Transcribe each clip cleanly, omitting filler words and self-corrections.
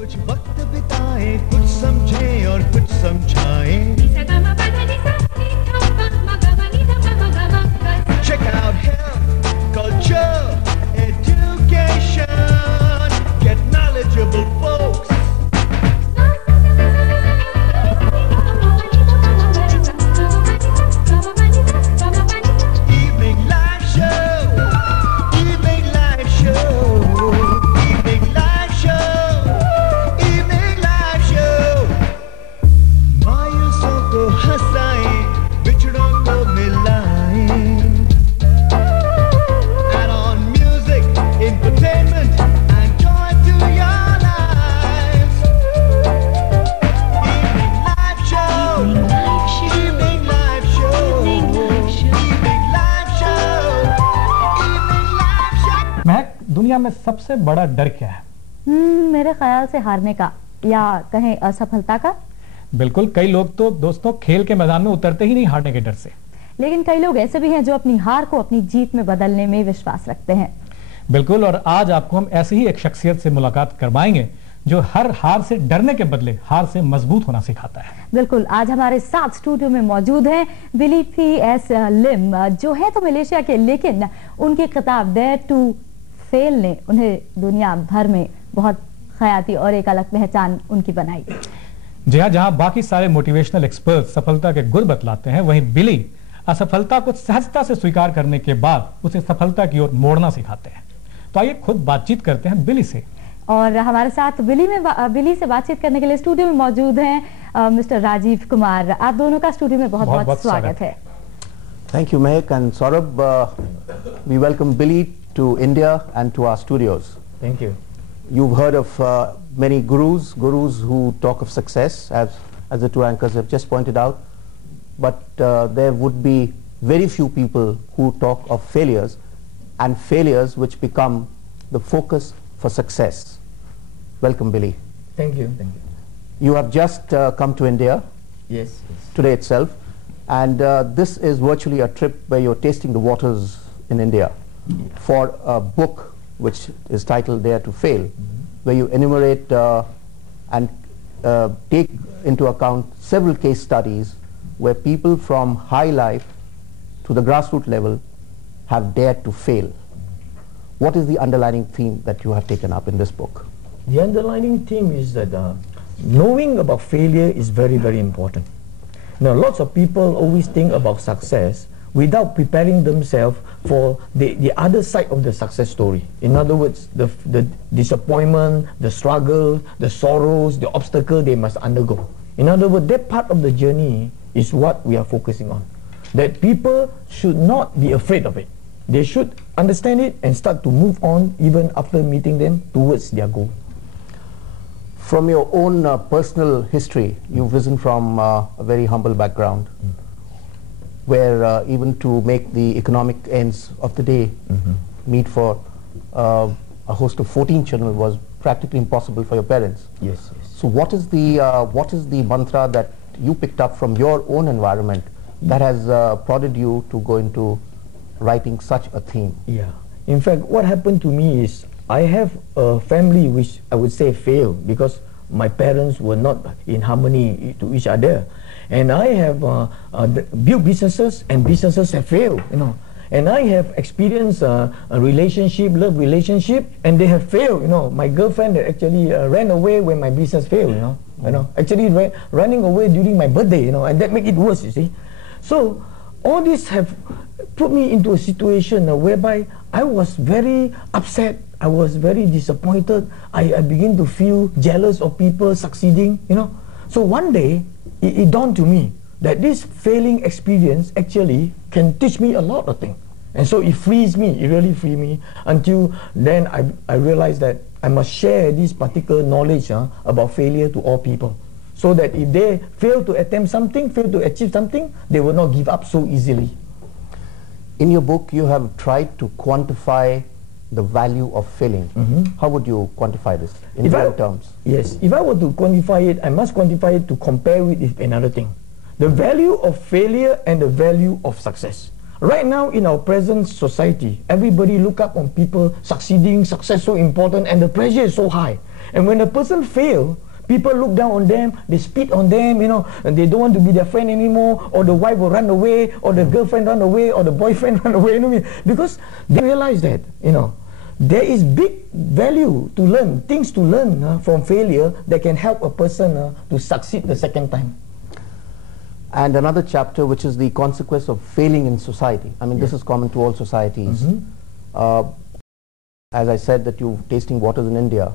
कुछ वक्त बिताए, कुछ समझे और कुछ समझाए. Check out health, culture, education. Get knowledgeable folks. Evening live show. Evening live show. Evening live show. Evening live show. मायूसों को हंसाए, बिछड़ों को मिलाए. Add on music, entertainment, and joy to your lives. Evening live show. Evening live show. Evening live show. Evening live show. महक, दुनिया में सबसे बड़ा डर क्या है? मेरे ख्याल से हारने का, या कहें असफलता का. बिल्कुल, कई लोग तो दोस्तों खेल के मैदान में उतरते ही नहीं हारने के डर से. लेकिन कई लोग ऐसे भी हैं जो अपनी हार को अपनी जीत में बदलने में विश्वास रखते हैं. बिल्कुल, और आज आपको हम ऐसी ही एक शख्सियत से मुलाकात करवाएंगे जो हर हार से डरने के बदले हार से मजबूत होना सिखाता है. बिल्कुल, आज हमारे साथ स्टूडियो में मौजूद हैं बिली लिम, जो है तो मलेशिया के, लेकिन उनकी किताब डेयर टू फेल ने उन्हें दुनिया भर में बहुत हयाती और एक अलग पहचान उनकी बनाई. जी हाँ, जहां बाकी सारे मोटिवेशनल एक्सपर्ट सफलता के गुर बतलाते हैं, वहीं बिली असफलता को सहजता से स्वीकार करने के बाद उसे सफलता की ओर मोड़ना सिखाते हैं. तो आइए खुद बातचीत करते हैं बिली से. और हमारे साथ बिली से बातचीत करने के लिए स्टूडियो में मौजूद हैं मिस्टर राजीव कुमार. आप दोनों का स्टूडियो में बहुत बहुत स्वागत है. Thank you, Mehak and Saurabh. We welcome Billi to India and to our studios. Thank you. You've heard of many gurus who talk of success, as the two anchors have just pointed out. But there would be very few people who talk of failures, and failures which become the focus for success. Welcome, Billi. Thank you. Thank you. You have just come to India Yes. today itself, and this is virtually a trip where you're tasting the waters in India for a book which is titled Dare to Fail, where you enumerate and take into account several case studies where people from high life to the grassroots level have dared to fail. What is the underlying theme that you have taken up in this book? The underlying theme is that knowing about failure is very, very important. Now, lots of people always think about success without preparing themselves for the other side of the success story. In other words, the disappointment, the struggle, the sorrows, the obstacle they must undergo. In other words, that part of the journey is what we are focusing on. That people should not be afraid of it. They should understand it and start to move on even after meeting them towards their goal. From your own personal history, you've risen from a very humble background, where even to make the economic ends of the day meet for a host of 14 children was practically impossible for your parents. Yes. So what is the mantra that you picked up from your own environment that has prodded you to go into writing such a theme? Yeah. In fact, what happened to me is I have a family which I would say failed because my parents were not in harmony to each other. And I have built businesses, and businesses have failed, you know. And I have experienced a relationship, love relationship, and they have failed, you know. My girlfriend actually ran away when my business failed, you know. Actually running away during my birthday, you know, and that make it worse, you see. So all this have put me into a situation whereby I was very upset. I was very disappointed. I begin to feel jealous of people succeeding, you know. So one day, it dawned to me that this failing experience actually can teach me a lot of things. And so it frees me, it really freed me. Until then I realized that I must share this particular knowledge about failure to all people. So that if they fail to attempt something, fail to achieve something, they will not give up so easily. In your book, you have tried to quantify the value of failing. How would you quantify this in real terms? Yes, if I were to quantify it, I must quantify it to compare with another thing. The value of failure and the value of success. Right now in our present society, everybody look up on people succeeding, success so important, and the pressure is so high. And when a person fails, people look down on them, they spit on them, you know, and they don't want to be their friend anymore, or the wife will run away, or the girlfriend run away, or the boyfriend run away, you know, because they realize that, you know, there is big value to learn, things to learn from failure that can help a person to succeed the second time. And another chapter, which is the consequence of failing in society. I mean, this is common to all societies. As I said, that you're tasting waters in India.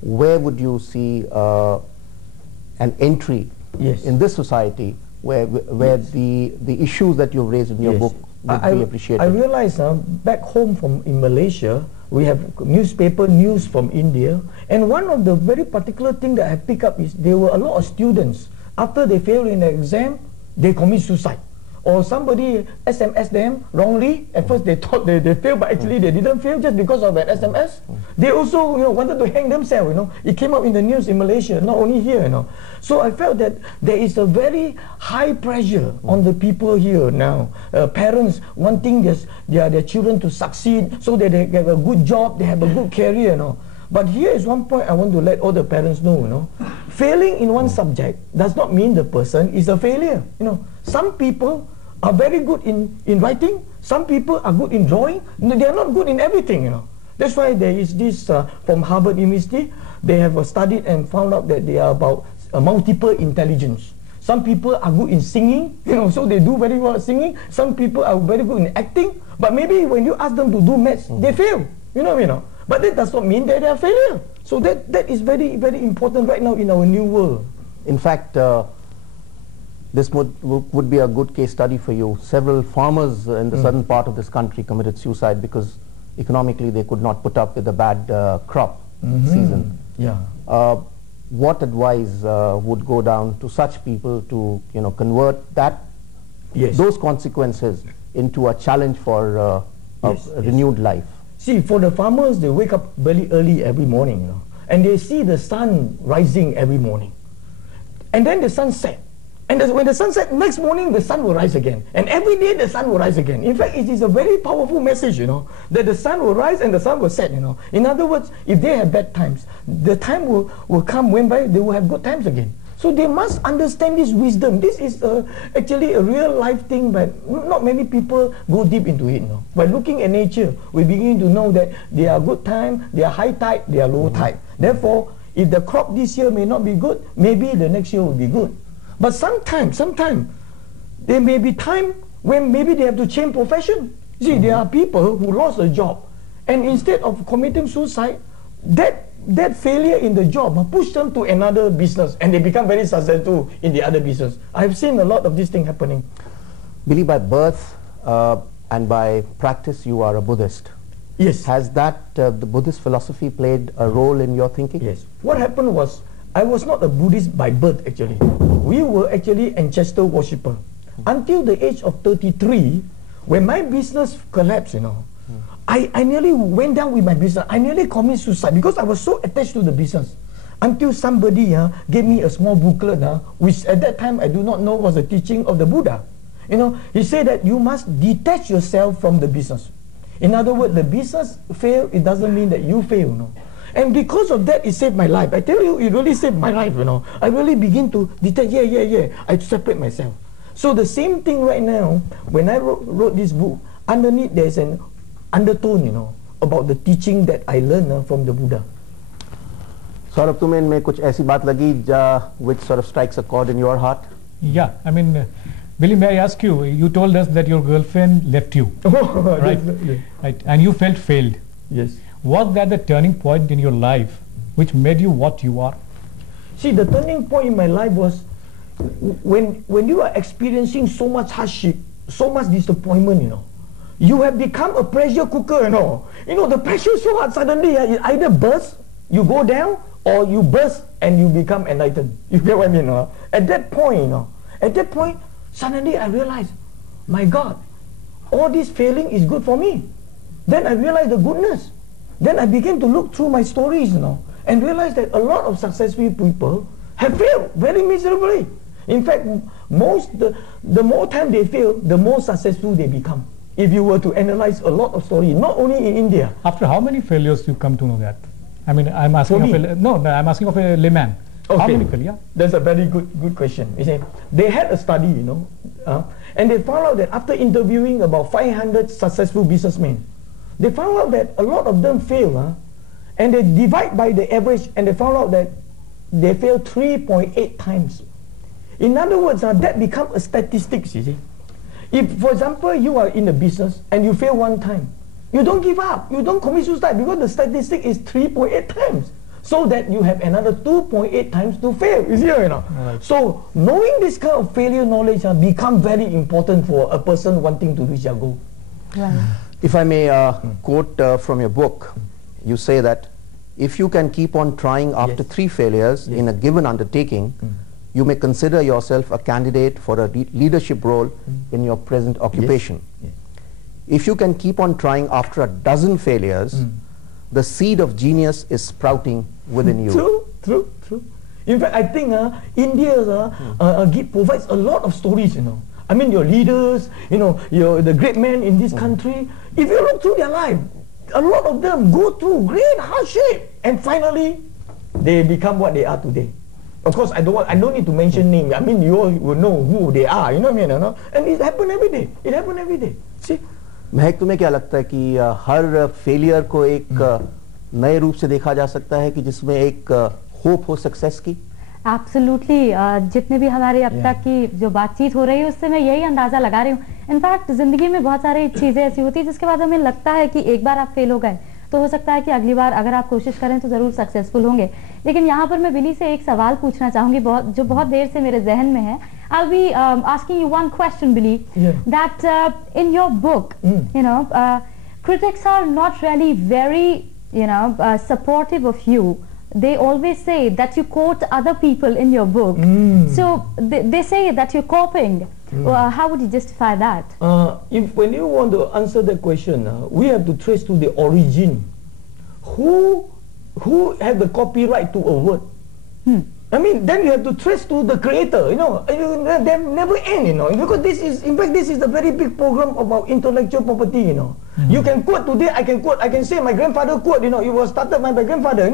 Where would you see an entry in this society where the issues that you've raised in your book would be appreciated? I realize back home in Malaysia, we have newspaper news from India, and one of the very particular thing that I pick up is there were a lot of students, after they fail in the exam, they commit suicide. Or somebody SMS them wrongly. At first they thought they failed, but actually they didn't fail just because of an SMS. They also, you know, wanted to hang themselves, you know. It came up in the news in Malaysia, not only here, you know. So I felt that there is a very high pressure on the people here now. Parents wanting their children to succeed so that they have a good job, they have a good career, you know. But here is one point I want to let all the parents know, you know. Failing in one subject does not mean the person is a failure, you know. Some people are very good in writing, some people are good in drawing, they are not good in everything, you know. That's why there is this from Harvard University, they have studied and found out that they are about multiple intelligence. Some people are good in singing, you know, so they do very well at singing. Some people are very good in acting, but maybe when you ask them to do maths, they fail, you know. But that does not mean that they are failure. So that is very, very important right now in our new world. In fact, this would be a good case study for you. Several farmers in the southern part of this country committed suicide because economically they could not put up with the bad crop season. Yeah. What advice would go down to such people to, you know, convert those consequences into a challenge for a renewed life? See, for the farmers, they wake up very early every morning, you know, and they see the sun rising every morning, and then the sun set. And when the sun sets, next morning the sun will rise again. And every day the sun will rise again. In fact, it is a very powerful message, you know, that the sun will rise and the sun will set, you know. In other words, if they have bad times, the time will come when they will have good times again. So they must understand this wisdom. This is actually a real life thing, but not many people go deep into it, you know. By looking at nature, we begin to know that there are good time, there are high tide, there are low tide. Therefore, if the crop this year may not be good, maybe the next year will be good. But sometimes there may be time when maybe they have to change profession. See, there are people who lost a job, and instead of committing suicide, that failure in the job pushed them to another business, and they become very successful in the other business. I've seen a lot of this thing happening. Billy, by birth and by practice, you are a Buddhist. Yes. Has that the Buddhist philosophy played a role in your thinking? Yes. What happened was, I was not a Buddhist by birth actually. We were actually ancestor worshipper. Until the age of 33, when my business collapsed, you know, I nearly went down with my business. I nearly committed suicide because I was so attached to the business. Until somebody gave me a small booklet, which at that time I do not know was the teaching of the Buddha. You know, he said that you must detach yourself from the business. In other words, the business fail, it doesn't mean that you fail, you know. And because of that, it saved my life. I tell you, it really saved my life, you know. I really begin to detect, I separate myself. So the same thing right now, when I wrote this book, underneath there's an undertone, you know, about the teaching that I learned from the Buddha. Saurabh, तुम्हें इनमें कुछ ऐसी बात लगी which sort of strikes a chord in your heart? Yeah, I mean, Billy, may I ask you, you told us that your girlfriend left you, right? Right, and you felt failed. Yes. Was that the turning point in your life which made you what you are? See, the turning point in my life was when you are experiencing so much hardship, so much disappointment, you know, you have become a pressure cooker, you know. You know, the pressure is so hard, suddenly it either bursts, you go down, or you burst and you become enlightened. You get what I mean? At that point, you know, suddenly I realized, my God, all this failing is good for me. Then I realized the goodness. Then I began to look through my stories, you know, and realized that a lot of successful people have failed very miserably. In fact, the more time they fail, the more successful they become. If you were to analyze a lot of stories, not only in India. After how many failures you come to know that? I mean, I'm asking For of me? a, no, I'm asking of a layman. How many failure? That's a very good question. You see, they had a study, and they found out that after interviewing about 500 successful businessmen, they found out that a lot of them fail, and they divide by the average, and they found out that they fail 3.8 times. In other words, that becomes a statistics, you see. If, for example, you are in a business and you fail one time, you don't give up, you don't commit suicide, because the statistic is 3.8 times. So that you have another 2.8 times to fail, you see, Right. So knowing this kind of failure knowledge become very important for a person wanting to reach their goal. Right. If I may quote from your book, you say that if you can keep on trying after Yes. 3 failures in a given undertaking, you may consider yourself a candidate for a leadership role in your present occupation. Yes. If you can keep on trying after a dozen failures, the seed of genius is sprouting within you. True. In fact, I think India provides a lot of stories, I mean, your leaders, the great men in this country, if you look through their life, a lot of them go through great hardship, and finally, they become what they are today. Of course, I don't need to mention names. I mean, you all will know who they are, you know what I mean? And it happens every day. It happens every day. See? महक, तुम्हें क्या लगता है कि हर failure को एक नए रूप से देखा जा सकता है कि जिसमें एक होप हो सक्सेस की? एब्सोल्युटली, जितने भी हमारे अब तक की जो बातचीत हो रही है उससे मैं यही अंदाजा लगा रही हूँ. इनफैक्ट जिंदगी में बहुत सारी चीजें ऐसी होती है जिसके बाद हमें लगता है कि एक बार आप फेल हो गए तो हो सकता है कि अगली बार अगर आप कोशिश करें तो जरूर सक्सेसफुल होंगे. लेकिन यहाँ पर मैं बिली से एक सवाल पूछना चाहूंगी जो बहुत देर से मेरे जहन में है. I'll be asking you one question, Billi. That in your book, critics are not really very, supportive of you. They always say that you quote other people in your book. So they say that you're copying. How would you justify that? When you want to answer that question, we have to trace to the origin. Who had the copyright to a word? I mean, then you have to trace to the creator, they never end, because this is a very big program about intellectual property, You can quote today, I can say my grandfather quote, it was started by my grandfather,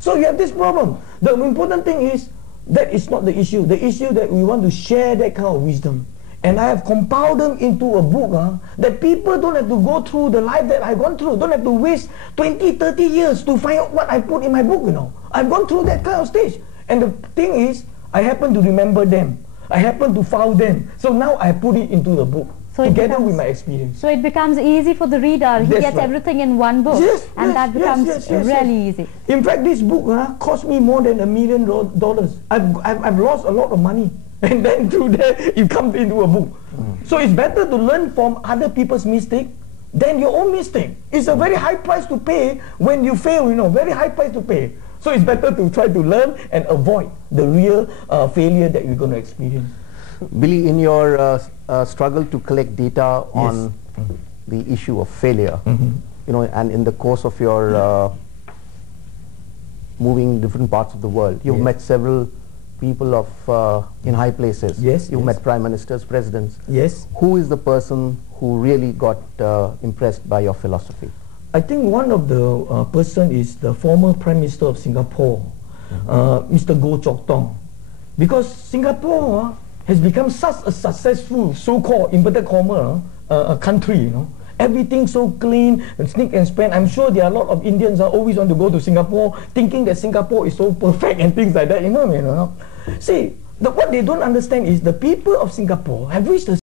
So you have this problem. The important thing is, that is not the issue. The issue that we want to share that kind of wisdom. And I have compiled them into a book that people don't have to go through the life that I've gone through. Don't have to waste 20, 30 years to find out what I put in my book, I've gone through that kind of stage. And the thing is, I happen to remember them. I happen to file them. So now I put it into the book, together with my experience. So it becomes easy for the reader. He gets everything in one book. And that becomes really easy. In fact, this book cost me more than $1 million. I've lost a lot of money. And then through that, it comes into a book. So it's better to learn from other people's mistake than your own mistake. It's a very high price to pay when you fail, very high price to pay. So it's better to try to learn and avoid the real failure that you're going to experience. Billi, in your struggle to collect data on the issue of failure, and in the course of your moving different parts of the world, you've met several people of in high places. You've met prime ministers, presidents. Who is the person who really got impressed by your philosophy? I think one of the person is the former Prime Minister of Singapore, Mr. Goh Chok Tong, because Singapore has become such a successful, so-called inverted comma country. Everything so clean, and sneak and span. I'm sure there are a lot of Indians always want to go to Singapore, thinking that Singapore is so perfect and things like that. See, what they don't understand is the people of Singapore have reached a